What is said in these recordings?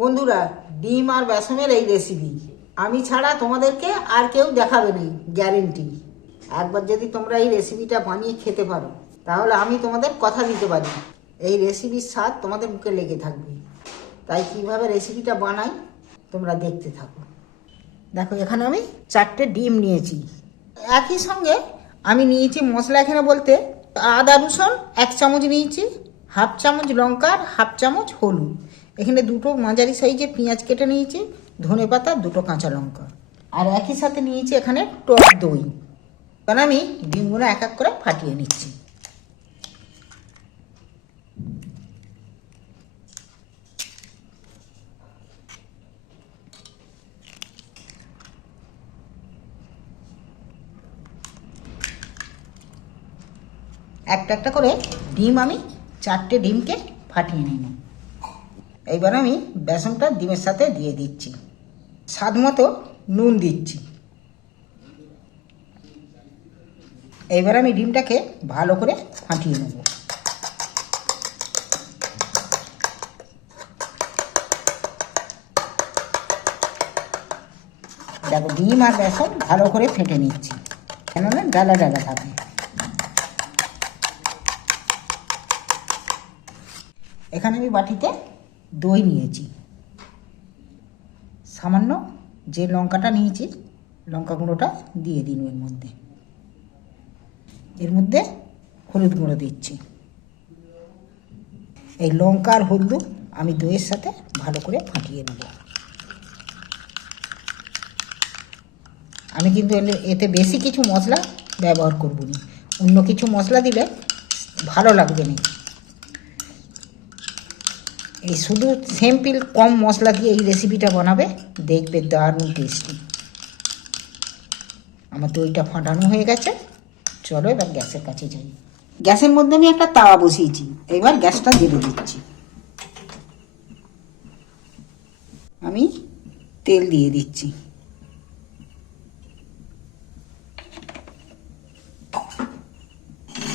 বন্ধুরা, ডিম আর বেসনের এই রেসিপি আমি ছাড়া তোমাদেরকে আর কেউ দেখাবে না গ্যারেন্টি একবার যদি তোমরা এই রেসিপিটা বানিয়ে খেতে পারো, তাহলে আমি তোমাদের কথা দিতে পারি। এই রেসিপির স্বাদ তোমাদের মুখে লেগে থাকবে। তাই কীভাবে রেসিপিটা বানাই, তোমরা দেখতে থাকো। দেখো, এখানে আমি চারটে ডিম নিয়েছি। একই সঙ্গে আমি নিয়েছি মশলা এখানে বলতে আদা রসুন এক চামচ নিয়েছি, হাফ চামচ লঙ্কার হাফ চামচ হলুদ। এখানে দুটো মাঝারি সাইজের পেঁয়াজ কেটে নিয়েছি, ধনে পাতা, দুটো কাঁচা লঙ্কা। আর একই সাথে নিয়েছি এখানে টক দই। কারণ আমি ডিমগুলো এক এক করে ফাটিয়ে নিচ্ছি। একটা একটা করে ডিম আমি চারটে ডিমকে ফাটিয়ে নিলাম। এইবার আমি বেসনটা ডিমের সাথে দিয়ে দিচ্ছি। স্বাদ মতো নুন দিচ্ছি। এইবার আমি ডিমটাকে ভালো করে ফাটিয়ে নেব। দেখো, ডিম আর বেসন ভালো করে ফেটে নিচ্ছি। কেননা ডালা ডালা থাকে। এখানে আমি বাটিতে দই নিয়েছি। সামান্য যে লঙ্কাটা নিয়েছি, লঙ্কা গুঁড়োটা দিয়ে দিন এর মধ্যে। এর মধ্যে হলুদ গুঁড়ো দিচ্ছি। এই লঙ্কা আর হলুদ আমি দইয়ের সাথে ভালো করে ফাটিয়ে নেব। আমি কিন্তু এতে বেশি কিছু মশলা ব্যবহার করব না। অন্য কিছু মশলা দিলে ভালো লাগবে না। এই শুধু সিম্পল কম মশলা দিয়ে এই রেসিপিটা বানাবে, দেখবে দারুণ টেস্টি আমার দইটা ফাটানো হয়ে গেছে। চলো এবার গ্যাসের কাছে যাই। গ্যাসের মধ্যে আমি একটা তাওয়া বসিয়েছি। এবার গ্যাসটা জেলে দিচ্ছি। আমি তেল দিয়ে দিচ্ছি।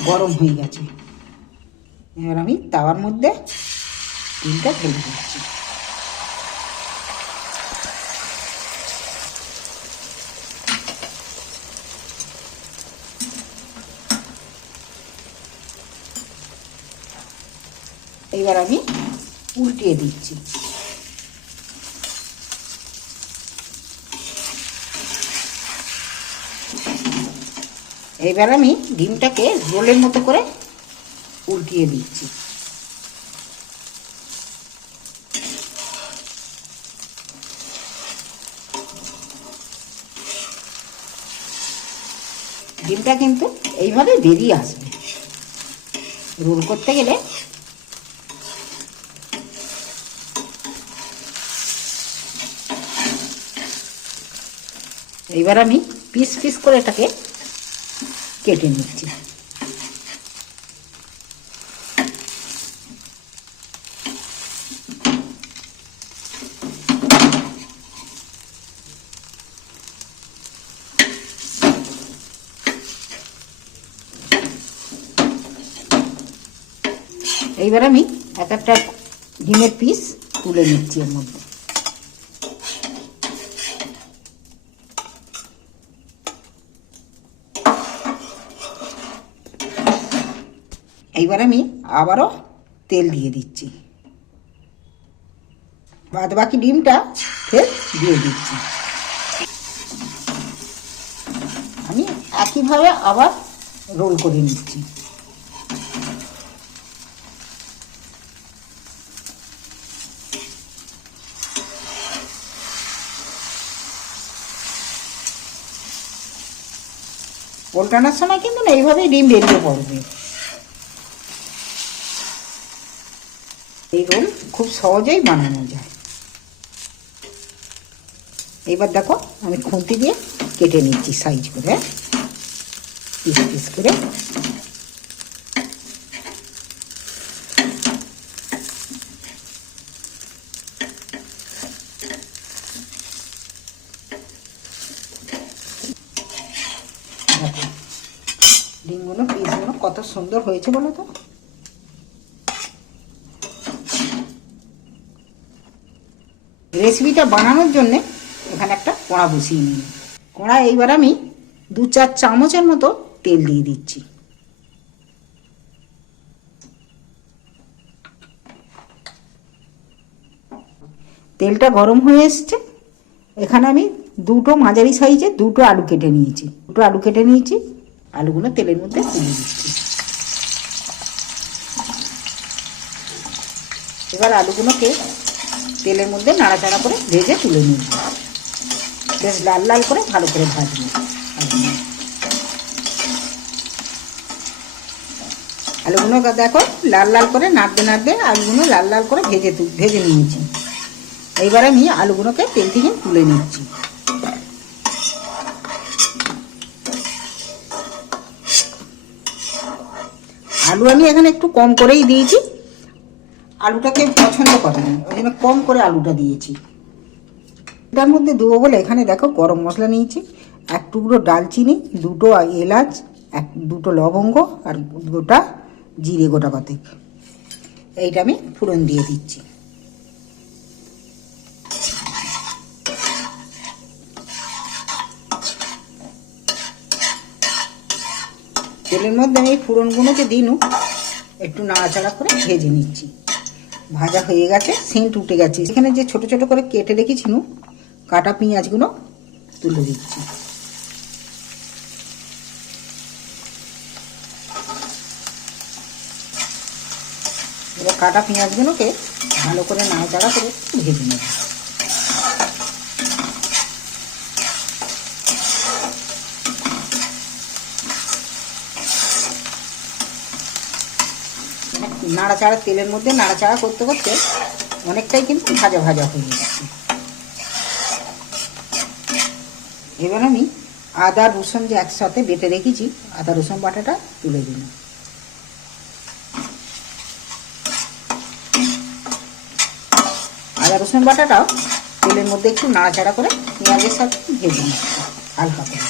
গরম হয়ে গেছে। এবার আমি তাওয়ার মধ্যে ডিমটা ঢেলে দিচ্ছি এইবার আমি উল্টিয়ে দিচ্ছি। এইবার আমি ডিমটাকে রোলের মতো করে উল্টিয়ে দিচ্ছি। ডিমটা কিন্তু এইভাবে বেরিয়ে আসবে। রোল করতে গেলে এইবার আমি পিস পিস করে এটাকে কেটে নিচ্ছি। এইবার আমি এক একটা ডিমের পিস তুলে নিচ্ছি এর মধ্যে। এইবার আমি আবারও তেল দিয়ে দিচ্ছি। বাদ বাকি ডিমটা ফের দিয়ে দিচ্ছি। আমি একইভাবে আবার রোল করে নিচ্ছি। পোল্টানোর সময় কিন্তু না এইভাবেই ডিম বেরিয়ে পড়বে এই রোল খুব সহজেই বানানো যায়। এবার দেখো আমি খুন্তি দিয়ে কেটে নিচ্ছি সাইজ করে, পিস পিস করে দেখো ডিমগুলো পিসগুলো কত সুন্দর হয়েছে বলো তো। রেসিপিটা বানানোর জন্যে এখানে একটা কড়া বসিয়ে নিই। কড়া এইবার আমি দু চার চামচের মতো তেল দিয়ে দিচ্ছি। তেলটা গরম হয়ে এসছে। এখানে আমি দুটো মাঝারি সাইজে দুটো আলু কেটে নিয়েছি। দুটো আলু কেটে নিয়েছি। আলুগুলো তেলের মধ্যে তুলে দিচ্ছি এবার আলুগুলোকে তেলের মধ্যে নাড়াচাড়া করে ভেজে তুলে নিই বেশ লাল লাল করে ভালো করে ভাজবো আলুগুলো। আলুগুলো দেখো লাল লাল করে নাড়তে নাড়তে আলুগুলো লাল লাল করে ভেজে ভেজে নিয়েছি। এইবার আমি আলুগুলোকে তেল থেকে তুলে নিচ্ছি। আলু আমি এখানে একটু কম করেই দিয়েছি। আলুটাকে পছন্দ করে না। ওই জন্য কম করে আলুটা দিয়েছি। এটার মধ্যে দেবো বলে এখানে দেখো গরম মশলা নিয়েছি, এক টুকরো ডালচিনি, দুটো এলাচ, এক, দুটো লবঙ্গ আর গোটা জিরে গোটা কতেক এইটা আমি ফোড়ন দিয়ে দিচ্ছি। তেলের মধ্যে আমি এই ফোড়নগুলোকে দিনু, একটু নাড়াচাড়া করে ভেজে নিচ্ছি। ভাজা হয়ে গেছে, সেন্ট উঠে গেছে। এখানে যে ছোট ছোট করে কেটে রেখেছিনু কাটা পেঁয়াজগুলো তুলে দিচ্ছি। এবার কাটা পেঁয়াজগুলোকে ভালো করে নাড়াচাড়া করে ভেজে নেব। নাড়াচাড়া, তেলের মধ্যে নাড়াচাড়া করতে করতে অনেকটাই কিন্তু ভাজা ভাজা হয়ে যাচ্ছে এবার আমি আদা, রসুন যে একসাথে বেটে রেখেছি, আদা, রসুন বাটাটা তুলে দিলাম। আদা, রসুন বাটাটাও তেলের মধ্যে একটু নাড়াচাড়া করে পেঁয়াজের সাথে ভেজে নিচ্ছি, হালকা করে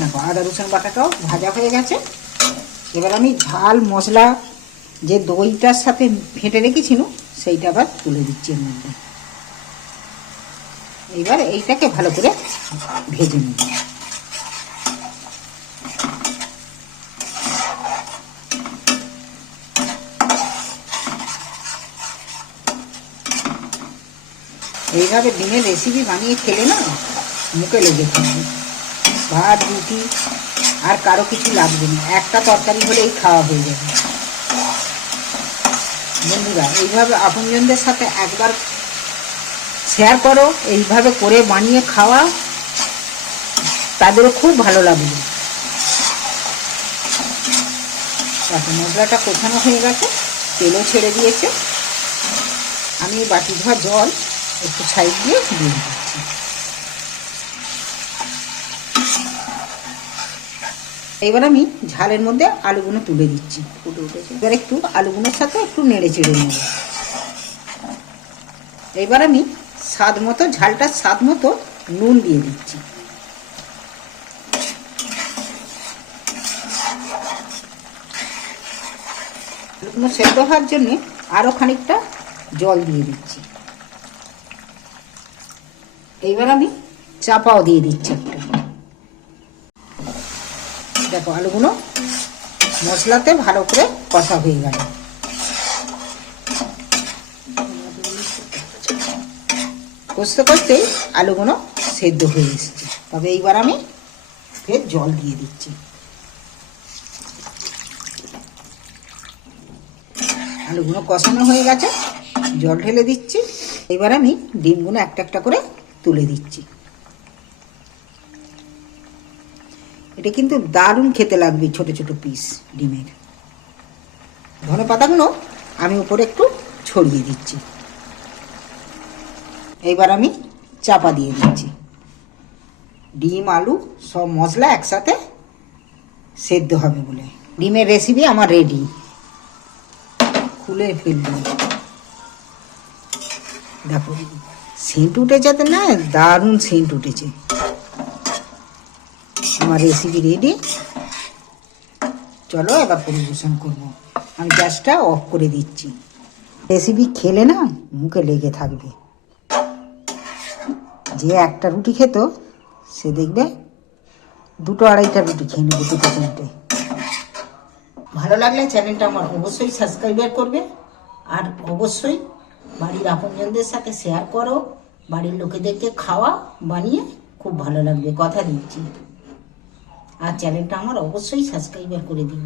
দেখো আদা রসুন বাটাটাও ভাজা হয়ে গেছে। এবার আমি ঝাল, মশলা, যে দইটার সাথে ফেটে রেখেছিল সেইটা আবার তুলে দিচ্ছি এর মধ্যে। এইবার এইটাকে ভালো করে ভেজে নেব। এইভাবে ডিমের রেসিপি বানিয়ে খেলে না মুখে লেগে থাকবে ভাত, রুটি আর কারও কিছু লাগবে না। একটা তরকারি হলেই খাওয়া হয়ে যাবে। বন্ধুরা, এইভাবে আপনজনদের সাথে একবার শেয়ার করো, এইভাবে করে বানিয়ে খাওয়া তাদেরও খুব ভালো লাগবে। দেখো, মশলাটা কোথানো হয়ে গেছে, তেলও ছেড়ে দিয়েছে। আমি বাটি ধোয়া জল একটু সাইড দিয়ে দিয়ে দিচ্ছি এবার আমি ঝালের মধ্যে আলুগুলো তুলে দিচ্ছি। ফুটে উঠেছে। এবার একটু আলুগুলোর সাথে একটু নেড়ে চেড়ে নেব। এবার আমি স্বাদ মতো ঝালটার স্বাদ মতো নুন দিয়ে দিচ্ছি। আলুগুলো সেদ্ধ হওয়ার জন্যে আরও খানিকটা জল দিয়ে দিচ্ছি। এইবার আমি চাপাও দিয়ে দিচ্ছি। দেখো আলুগুলো মশলাতে ভালো করে কষা হয়ে গেল। কষতে কষতেই আলুগুলো সেদ্ধ হয়ে এসছে। তবে এইবার আমি ফের জল দিয়ে দিচ্ছি। আলুগুলো কষানো হয়ে গেছে। জল ঢেলে দিচ্ছি। এবার আমি ডিমগুলো একটা একটা করে তুলে দিচ্ছি। এটা কিন্তু দারুণ খেতে লাগবে ছোট ছোট পিস ডিমের। ধনে পাতাগুলো আমি উপরে একটু ছড়িয়ে দিচ্ছি। এইবার আমি চাপা দিয়ে দিচ্ছি। ডিম, আলু সব মশলা একসাথে সেদ্ধ হবে বলে। ডিমের রেসিপি আমার রেডি খুলে ফেলব। দেখো, সেন্ট উঠেছে না, দারুণ সেন্ট উঠেছে। আমার রেসিপি রেডি চলো এবার পরিবেশন করব। আমি গ্যাসটা অফ করে দিচ্ছি। রেসিপি খেলে না মুখে লেগে থাকবে। যে একটা রুটি খেত, সে দেখবে দুটো আড়াইটা রুটি খেয়ে নেবে দুটো তিনটে। ভালো লাগলে চ্যানেলটা আমার অবশ্যই সাবস্ক্রাইবার করবে। আর অবশ্যই বাড়ির আপনজনদের সাথে শেয়ার করো। বাড়ির লোকেদেরকে খাওয়া বানিয়ে খুব ভালো লাগবে। কথা দিচ্ছি। আর চ্যানেলটা আমার অবশ্যই সাবস্ক্রাইবার করে দিন।